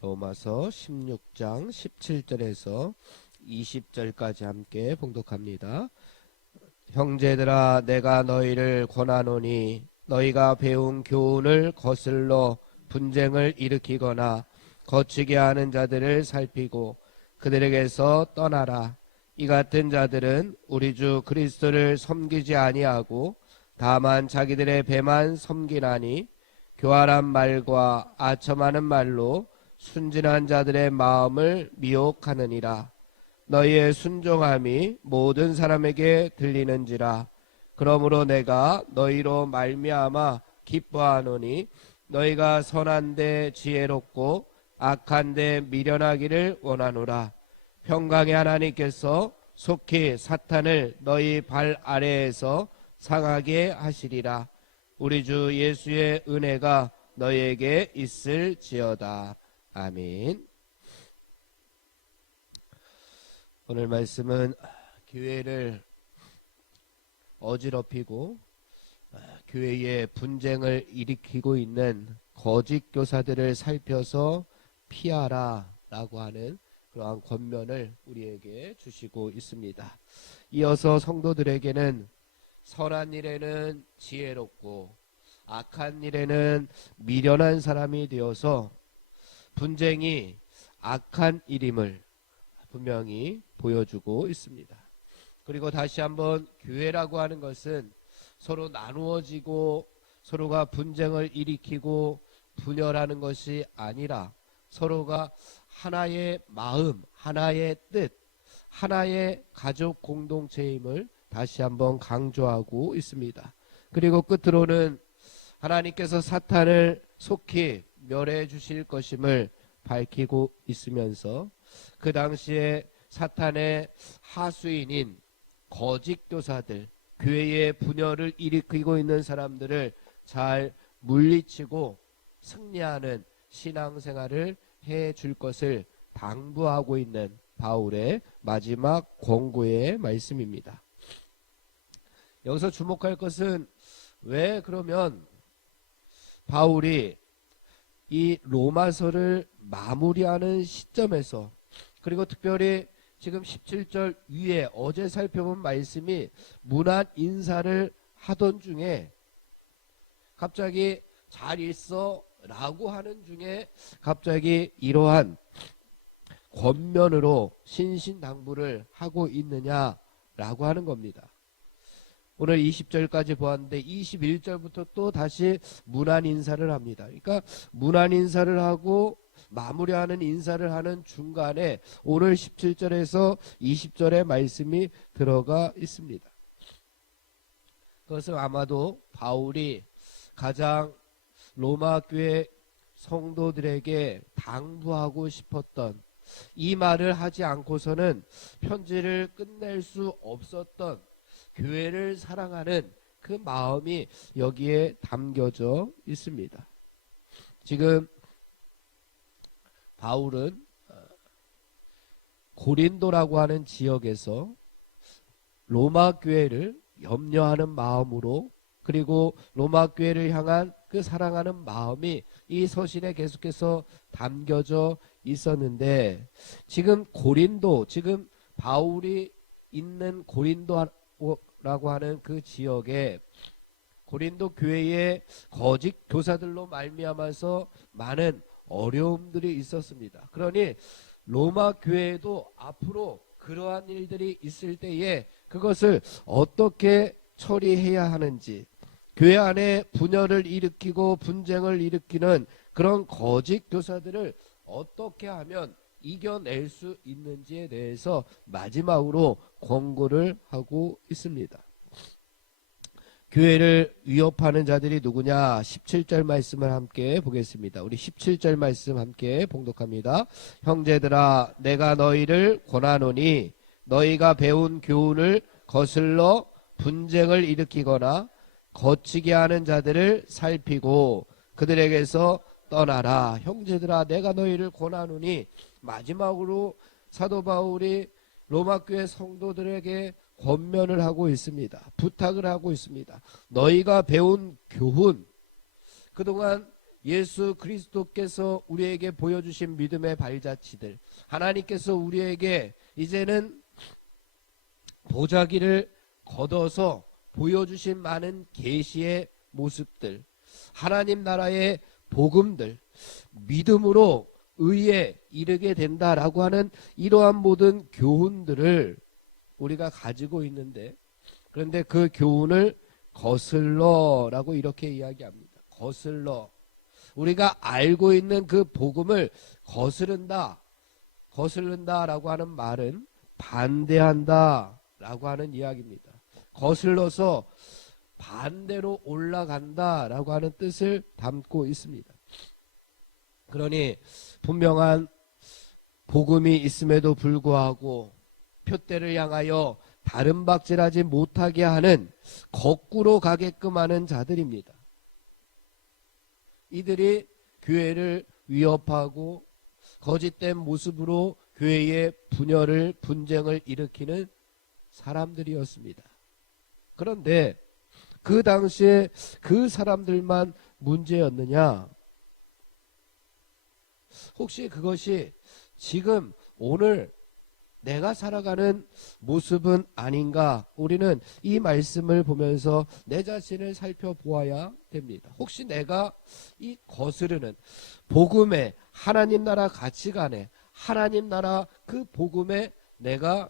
로마서 16장 17절에서 20절까지 함께 봉독합니다. 형제들아, 내가 너희를 권하노니 너희가 배운 교훈을 거슬러 분쟁을 일으키거나 거치게 하는 자들을 살피고 그들에게서 떠나라. 이 같은 자들은 우리 주 그리스도를 섬기지 아니하고 다만 자기들의 배만 섬기나니 교활한 말과 아첨하는 말로 순진한 자들의 마음을 미혹하느니라. 너희의 순종함이 모든 사람에게 들리는지라. 그러므로 내가 너희로 말미암아 기뻐하노니 너희가 선한데 지혜롭고 악한데 미련하기를 원하노라. 평강의 하나님께서 속히 사탄을 너희 발 아래에서 상하게 하시리라. 우리 주 예수의 은혜가 너희에게 있을지어다. 아멘. 오늘 말씀은 교회를 어지럽히고 교회에 분쟁을 일으키고 있는 거짓 교사들을 살펴서 피하라 라고 하는 그러한 권면을 우리에게 주시고 있습니다. 이어서 성도들에게는 선한 일에는 지혜롭고 악한 일에는 미련한 사람이 되어서 분쟁이 악한 일임을 분명히 보여주고 있습니다. 그리고 다시 한번 교회라고 하는 것은 서로 나누어지고 서로가 분쟁을 일으키고 분열하는 것이 아니라 서로가 하나의 마음, 하나의 뜻, 하나의 가족 공동체임을 다시 한번 강조하고 있습니다. 그리고 끝으로는 하나님께서 사탄을 속히 멸해 주실 것임을 밝히고 있으면서 그 당시에 사탄의 하수인인 거짓 교사들, 교회의 분열을 일으키고 있는 사람들을 잘 물리치고 승리하는 신앙생활을 해줄 것을 당부하고 있는 바울의 마지막 권고의 말씀입니다. 여기서 주목할 것은 왜 그러면 바울이 이 로마서를 마무리하는 시점에서 그리고 특별히 지금 17절 위에 어제 살펴본 말씀이 문안 인사를 하던 중에 갑자기 잘 있어 라고 하는 중에 갑자기 이러한 권면으로 신신당부를 하고 있느냐라고 하는 겁니다. 오늘 20절까지 보았는데 21절부터 또 다시 문안 인사를 합니다. 그러니까 문안 인사를 하고 마무리하는 인사를 하는 중간에 오늘 17절에서 20절의 말씀이 들어가 있습니다. 그것은 아마도 바울이 가장 로마 교회 성도들에게 당부하고 싶었던 이 말을 하지 않고서는 편지를 끝낼 수 없었던 교회를 사랑하는 그 마음이 여기에 담겨져 있습니다. 지금 바울은 고린도라고 하는 지역에서 로마 교회를 염려하는 마음으로 그리고 로마 교회를 향한 그 사랑하는 마음이 이 서신에 계속해서 담겨져 있었는데 지금 고린도, 지금 바울이 있는 고린도라고 하는 그 지역에 고린도 교회의 거짓 교사들로 말미암아서 많은 어려움들이 있었습니다. 그러니 로마 교회도 앞으로 그러한 일들이 있을 때에 그것을 어떻게 처리해야 하는지, 교회 안에 분열을 일으키고 분쟁을 일으키는 그런 거짓 교사들을 어떻게 하면 이겨낼 수 있는지에 대해서 마지막으로 권고를 하고 있습니다. 교회를 위협하는 자들이 누구냐? 17절 말씀을 함께 보겠습니다. 우리 17절 말씀 함께 봉독합니다. 형제들아, 내가 너희를 권하노니 너희가 배운 교훈을 거슬러 분쟁을 일으키거나 거치게 하는 자들을 살피고 그들에게서 떠나라. 형제들아, 내가 너희를 권하노니 마지막으로 사도 바울이 로마 교회 성도들에게 권면을 하고 있습니다. 부탁을 하고 있습니다. 너희가 배운 교훈, 그동안 예수 그리스도께서 우리에게 보여주신 믿음의 발자취들, 하나님께서 우리에게 이제는 보자기를 걷어서 보여주신 많은 계시의 모습들, 하나님 나라의 복음들, 믿음으로 의에 이르게 된다라고 하는 이러한 모든 교훈들을 우리가 가지고 있는데, 그런데 그 교훈을 거슬러라고 이렇게 이야기합니다. 거슬러. 우리가 알고 있는 그 복음을 거스른다라고 하는 말은 반대한다라고 하는 이야기입니다. 거슬러서 반대로 올라간다라고 하는 뜻을 담고 있습니다. 그러니 분명한 복음이 있음에도 불구하고 표대를 향하여 다른 박질하지 못하게 하는, 거꾸로 가게끔 하는 자들입니다. 이들이 교회를 위협하고 거짓된 모습으로 교회의 분열을, 분쟁을 일으키는 사람들이었습니다. 그런데 그 당시에 그 사람들만 문제였느냐? 혹시 그것이 지금 오늘 내가 살아가는 모습은 아닌가? 우리는 이 말씀을 보면서 내 자신을 살펴보아야 됩니다. 혹시 내가 이 거스르는 복음의 하나님 나라 가치관에, 하나님 나라 그 복음에 내가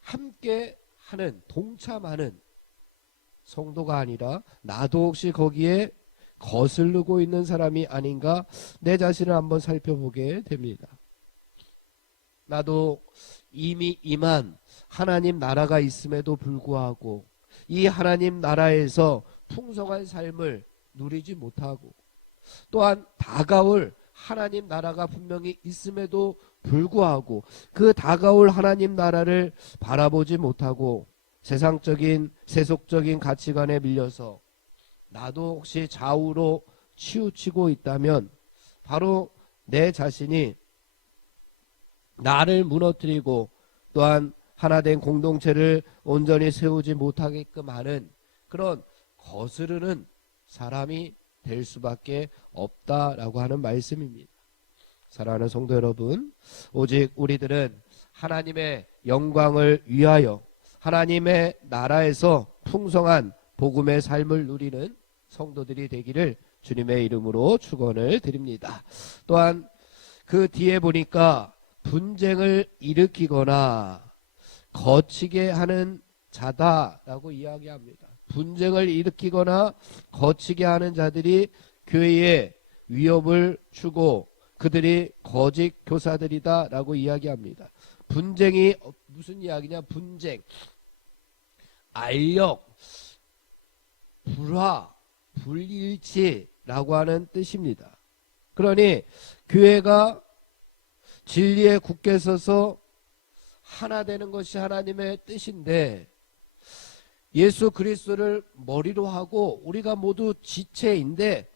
함께 하는, 동참하는 성도가 아니라 나도 혹시 거기에 거스르고 있는 사람이 아닌가? 내 자신을 한번 살펴보게 됩니다. 나도 이미 임한 하나님 나라가 있음에도 불구하고 이 하나님 나라에서 풍성한 삶을 누리지 못하고, 또한 다가올 하나님 나라가 분명히 있음에도 불구하고 그 다가올 하나님 나라를 바라보지 못하고 세상적인, 세속적인 가치관에 밀려서 나도 혹시 좌우로 치우치고 있다면 바로 내 자신이 나를 무너뜨리고 또한 하나된 공동체를 온전히 세우지 못하게끔 하는 그런 거스르는 사람이 될 수밖에 없다라고 하는 말씀입니다. 사랑하는 성도 여러분, 오직 우리들은 하나님의 영광을 위하여 하나님의 나라에서 풍성한 복음의 삶을 누리는 성도들이 되기를 주님의 이름으로 축원을 드립니다. 또한 그 뒤에 보니까 분쟁을 일으키거나 거치게 하는 자다라고 이야기합니다. 분쟁을 일으키거나 거치게 하는 자들이 교회에 위협을 주고 그들이 거짓 교사들이다라고 이야기합니다. 분쟁이 무슨 이야기냐? 분쟁, 알력, 불화, 불일치라고 하는 뜻입니다. 그러니 교회가 진리에 굳게 서서 하나 되는 것이 하나님의 뜻인데, 예수 그리스도를 머리로 하고 우리가 모두 지체인데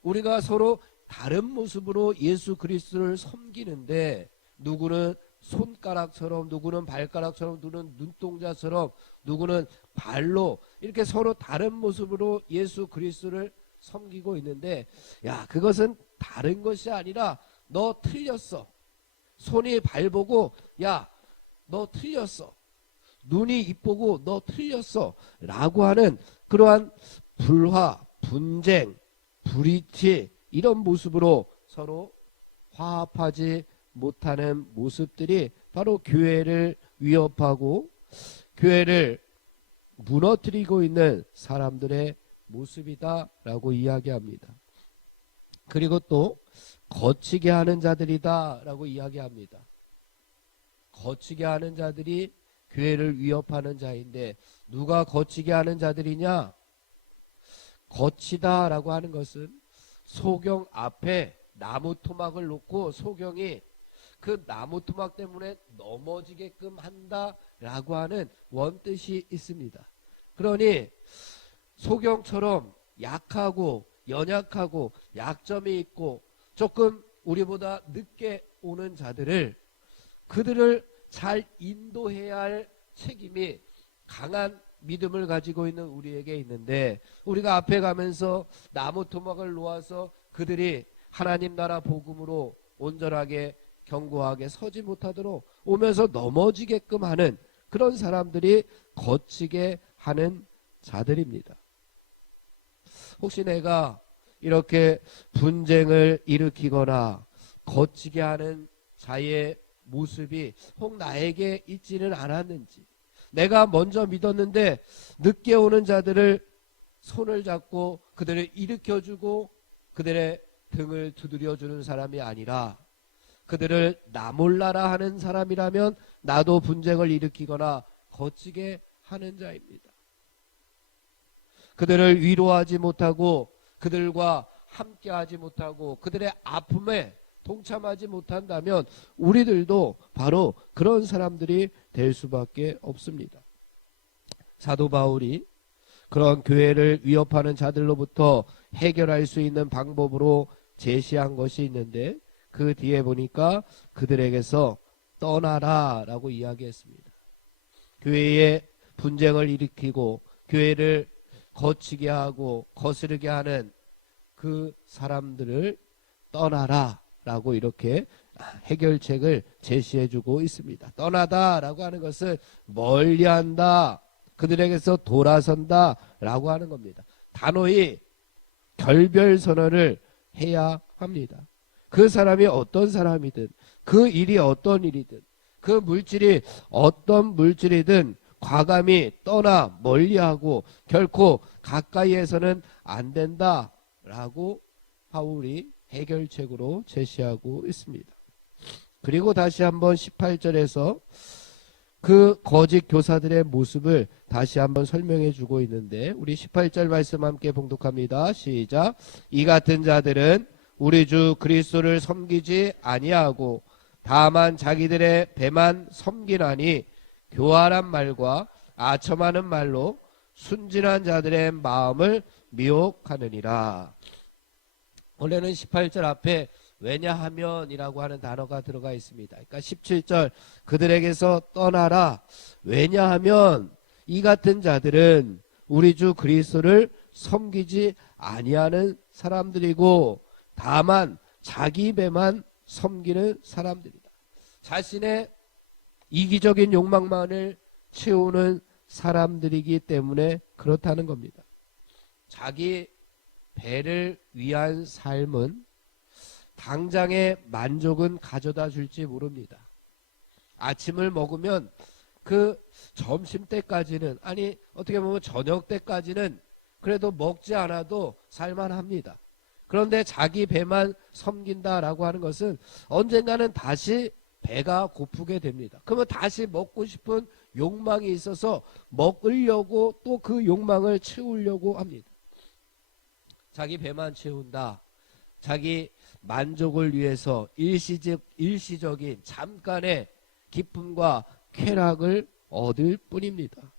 우리가 서로 다른 모습으로 예수 그리스도를 섬기는데, 누구는 손가락처럼, 누구는 발가락처럼, 누구는 눈동자처럼, 누구는 발로 이렇게 서로 다른 모습으로 예수 그리스도를 섬기고 있는데, 야, 그것은 다른 것이 아니라 너 틀렸어. 손이 발 보고 야, 너 틀렸어. 눈이 입 보고 너 틀렸어. 라고 하는 그러한 불화, 분쟁, 불이치, 이런 모습으로 서로 화합하지 못하는 모습들이 바로 교회를 위협하고 교회를 무너뜨리고 있는 사람들의 모습이다라고 이야기합니다. 그리고 또 거치게 하는 자들이다라고 이야기합니다. 거치게 하는 자들이 교회를 위협하는 자인데, 누가 거치게 하는 자들이냐? 거치다라고 하는 것은 소경 앞에 나무 토막을 놓고 소경이 그 나무 토막 때문에 넘어지게끔 한다라고 하는 원뜻이 있습니다. 그러니 소경처럼 약하고 연약하고 약점이 있고 조금 우리보다 늦게 오는 자들을, 그들을 잘 인도해야 할 책임이 강한 믿음을 가지고 있는 우리에게 있는데, 우리가 앞에 가면서 나무 토막을 놓아서 그들이 하나님 나라 복음으로 온전하게 견고하게 서지 못하도록 오면서 넘어지게끔 하는 그런 사람들이 거치게 하는 자들입니다. 혹시 내가 이렇게 분쟁을 일으키거나 거치게 하는 자의 모습이 혹 나에게 있지는 않았는지, 내가 먼저 믿었는데 늦게 오는 자들을 손을 잡고 그들을 일으켜주고 그들의 등을 두드려주는 사람이 아니라 그들을 나 몰라라 하는 사람이라면 나도 분쟁을 일으키거나 거치게 하는 자입니다. 그들을 위로하지 못하고 그들과 함께하지 못하고 그들의 아픔에 동참하지 못한다면 우리들도 바로 그런 사람들이 될 수밖에 없습니다. 사도 바울이 그런 교회를 위협하는 자들로부터 해결할 수 있는 방법으로 제시한 것이 있는데, 그 뒤에 보니까 그들에게서 떠나라 라고 이야기했습니다. 교회에 분쟁을 일으키고 교회를 거치게 하고 거스르게 하는 그 사람들을 떠나라 라고 이렇게 해결책을 제시해주고 있습니다. 떠나다 라고 하는 것은 멀리한다, 그들에게서 돌아선다 라고 하는 겁니다. 단호히 결별선언을 해야 합니다. 그 사람이 어떤 사람이든, 그 일이 어떤 일이든, 그 물질이 어떤 물질이든 과감히 떠나 멀리하고 결코 가까이에서는 안 된다라고 바울이 해결책으로 제시하고 있습니다. 그리고 다시 한번 18절에서 그 거짓 교사들의 모습을 다시 한번 설명해 주고 있는데, 우리 18절 말씀 함께 봉독합니다. 시작. 이 같은 자들은 우리 주 그리스도를 섬기지 아니하고 다만 자기들의 배만 섬기나니 교활한 말과 아첨하는 말로 순진한 자들의 마음을 미혹하느니라. 원래는 18절 앞에 왜냐하면이라고 하는 단어가 들어가 있습니다. 그러니까 17절 그들에게서 떠나라. 왜냐하면 이 같은 자들은 우리 주 그리스도를 섬기지 아니하는 사람들이고 다만 자기 배만 섬기는 사람들이다. 자신의 이기적인 욕망만을 채우는 사람들이기 때문에 그렇다는 겁니다. 자기 배를 위한 삶은 당장의 만족은 가져다 줄지 모릅니다. 아침을 먹으면 그 점심 때까지는, 아니 어떻게 보면 저녁 때까지는 그래도 먹지 않아도 살만합니다. 그런데 자기 배만 섬긴다라고 하는 것은 언젠가는 다시 배가 고프게 됩니다. 그러면 다시 먹고 싶은 욕망이 있어서 먹으려고 또 그 욕망을 채우려고 합니다. 자기 배만 채운다. 자기 만족을 위해서 일시적인 잠깐의 기쁨과 쾌락을 얻을 뿐입니다.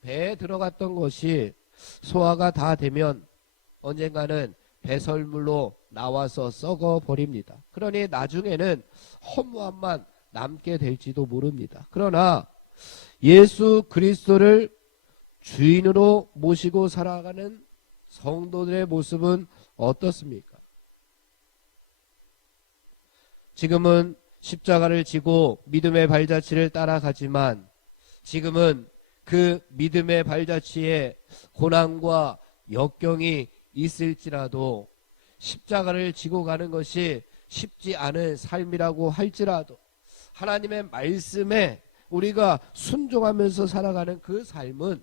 배에 들어갔던 것이 소화가 다 되면 언젠가는 배설물로 나와서 썩어버립니다. 그러니 나중에는 허무함만 남게 될지도 모릅니다. 그러나 예수 그리스도를 주인으로 모시고 살아가는 성도들의 모습은 어떻습니까? 지금은 십자가를 지고 믿음의 발자취를 따라가지만 지금은 그 믿음의 발자취에 고난과 역경이 있을지라도 십자가를 지고 가는 것이 쉽지 않은 삶이라고 할지라도 하나님의 말씀에 우리가 순종하면서 살아가는 그 삶은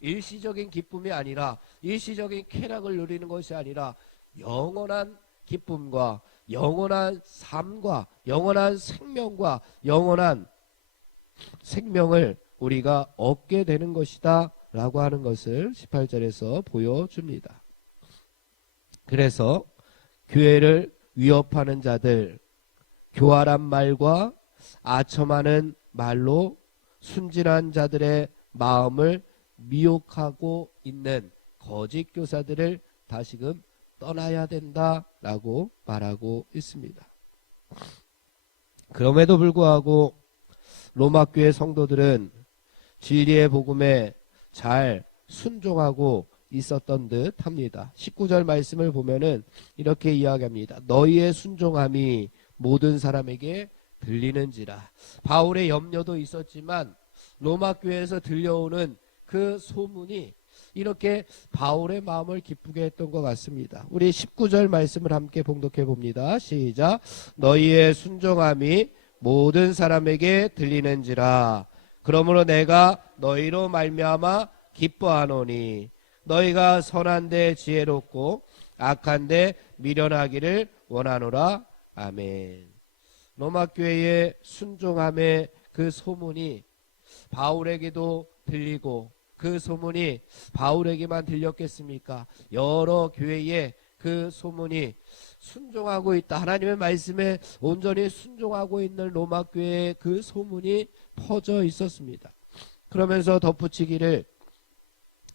일시적인 기쁨이 아니라, 일시적인 쾌락을 누리는 것이 아니라 영원한 기쁨과 영원한 삶과 영원한 생명과 영원한 생명을 우리가 얻게 되는 것이다 라고 하는 것을 18절에서 보여줍니다. 그래서 교회를 위협하는 자들, 교활한 말과 아첨하는 말로 순진한 자들의 마음을 미혹하고 있는 거짓 교사들을 다시금 떠나야 된다라고 말하고 있습니다. 그럼에도 불구하고 로마 교회 성도들은 진리의 복음에 잘 순종하고 있었던 듯 합니다. 19절 말씀을 보면은 이렇게 이야기합니다. 너희의 순종함이 모든 사람에게 들리는지라. 바울의 염려도 있었지만 로마 교회에서 들려오는 그 소문이 이렇게 바울의 마음을 기쁘게 했던 것 같습니다. 우리 19절 말씀을 함께 봉독해 봅니다. 시작. 너희의 순종함이 모든 사람에게 들리는지라. 그러므로 내가 너희로 말미암아 기뻐하노니 너희가 선한데 지혜롭고 악한데 미련하기를 원하노라. 아멘. 로마 교회의 순종함의 그 소문이 바울에게도 들리고 그 소문이 바울에게만 들렸겠습니까? 여러 교회에 그 소문이 순종하고 있다. 하나님의 말씀에 온전히 순종하고 있는 로마 교회의 그 소문이 퍼져 있었습니다. 그러면서 덧붙이기를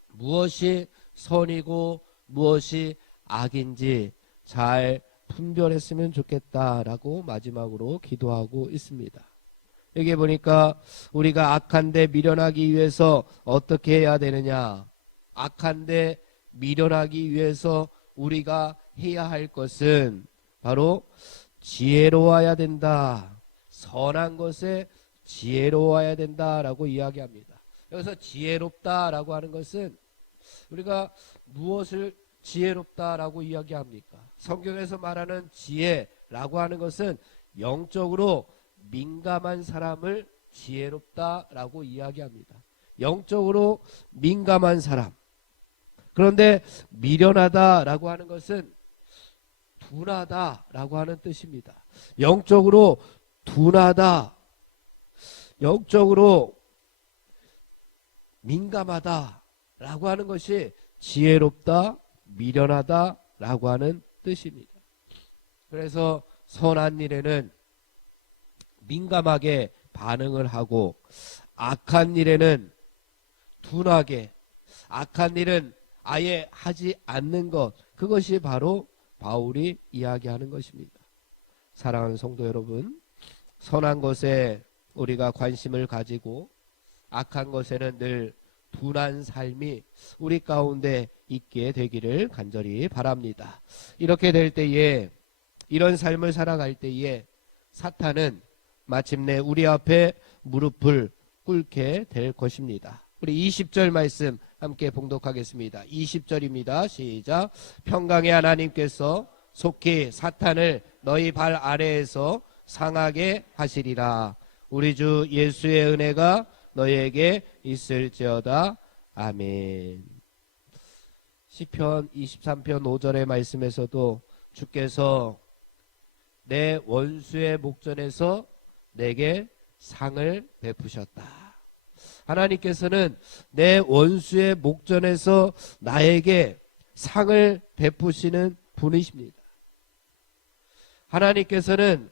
무엇이 선이고 무엇이 악인지 잘 분별했으면 좋겠다라고 마지막으로 기도하고 있습니다. 여기 보니까 우리가 악한데 미련하기 위해서 어떻게 해야 되느냐? 악한데 미련하기 위해서 우리가 해야 할 것은 바로 지혜로워야 된다. 선한 것에 지혜로워야 된다라고 이야기합니다. 여기서 지혜롭다라고 하는 것은 우리가 무엇을 지혜롭다라고 이야기합니까? 성경에서 말하는 지혜라고 하는 것은 영적으로 민감한 사람을 지혜롭다라고 이야기합니다. 영적으로 민감한 사람. 그런데 미련하다라고 하는 것은 둔하다라고 하는 뜻입니다. 영적으로 둔하다, 영적으로 민감하다라고 하는 것이 지혜롭다, 미련하다라고 하는 뜻입니다. 그래서 선한 일에는 민감하게 반응을 하고 악한 일에는 둔하게, 악한 일은 아예 하지 않는 것, 그것이 바로 바울이 이야기하는 것입니다. 사랑하는 성도 여러분, 선한 것에 우리가 관심을 가지고 악한 것에는 늘 둔한 삶이 우리 가운데 있게 되기를 간절히 바랍니다. 이렇게 될 때에, 이런 삶을 살아갈 때에 사탄은 마침내 우리 앞에 무릎을 꿇게 될 것입니다. 우리 20절 말씀 함께 봉독하겠습니다. 20절입니다. 시작. 평강의 하나님께서 속히 사탄을 너희 발 아래에서 상하게 하시리라. 우리 주 예수의 은혜가 너희에게 있을지어다. 아멘. 시편 23편 5절의 말씀에서도 주께서 내 원수의 목전에서 내게 상을 베푸셨다. 하나님께서는 내 원수의 목전에서 나에게 상을 베푸시는 분이십니다. 하나님께서는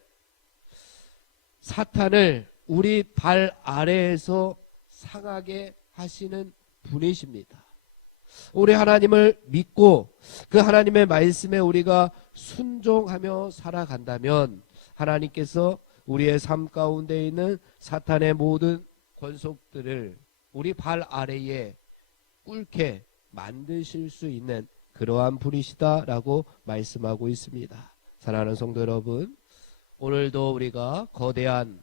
사탄을 우리 발 아래에서 상하게 하시는 분이십니다. 우리 하나님을 믿고 그 하나님의 말씀에 우리가 순종하며 살아간다면 하나님께서 우리의 삶 가운데 있는 사탄의 모든 권속들을 우리 발 아래에 꿇게 만드실 수 있는 그러한 분이시다라고 말씀하고 있습니다. 사랑하는 성도 여러분, 오늘도 우리가 거대한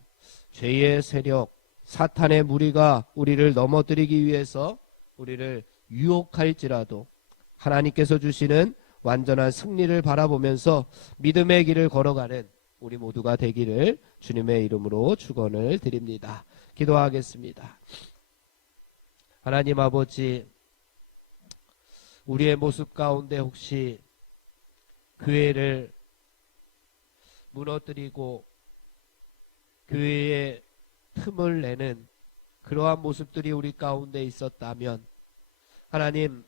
죄의 세력, 사탄의 무리가 우리를 넘어뜨리기 위해서 우리를 유혹할지라도 하나님께서 주시는 완전한 승리를 바라보면서 믿음의 길을 걸어가는 우리 모두가 되기를 주님의 이름으로 축원을 드립니다. 기도하겠습니다. 하나님 아버지, 우리의 모습 가운데 혹시 교회를 무너뜨리고 교회에 틈을 내는 그러한 모습들이 우리 가운데 있었다면 하나님,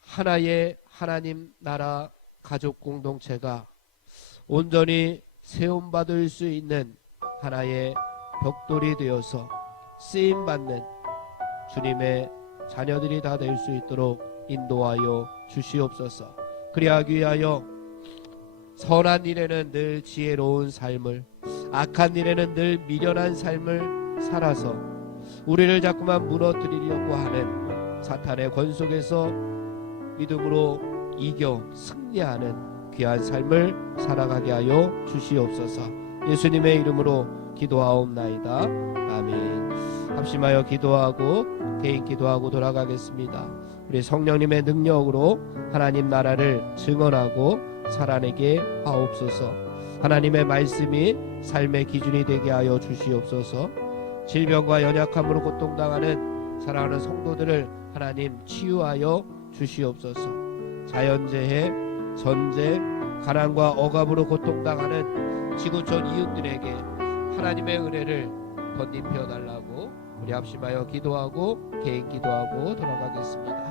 하나의 하나님 나라 가족 공동체가 온전히 세움받을 수 있는 하나의 벽돌이 되어서 쓰임받는 주님의 자녀들이 다 될 수 있도록 인도하여 주시옵소서. 그리하기 위하여 선한 일에는 늘 지혜로운 삶을, 악한 일에는 늘 미련한 삶을 살아서 우리를 자꾸만 무너뜨리려고 하는 사탄의 권 속에서 믿음으로 이겨 승리하는 귀한 삶을 살아가게 하여 주시옵소서. 예수님의 이름으로 기도하옵나이다. 아멘. 합심하여 기도하고 개인 기도하고 돌아가겠습니다. 우리 성령님의 능력으로 하나님 나라를 증언하고 살아내게 하옵소서. 하나님의 말씀이 삶의 기준이 되게 하여 주시옵소서. 질병과 연약함으로 고통당하는 사랑하는 성도들을 하나님 치유하여 주시옵소서. 자연재해, 전쟁, 가난과 억압으로 고통당하는 지구촌 이웃들에게 하나님의 은혜를 덧입혀 달라고 우리 합심하여 기도하고 개인 기도하고 돌아가겠습니다.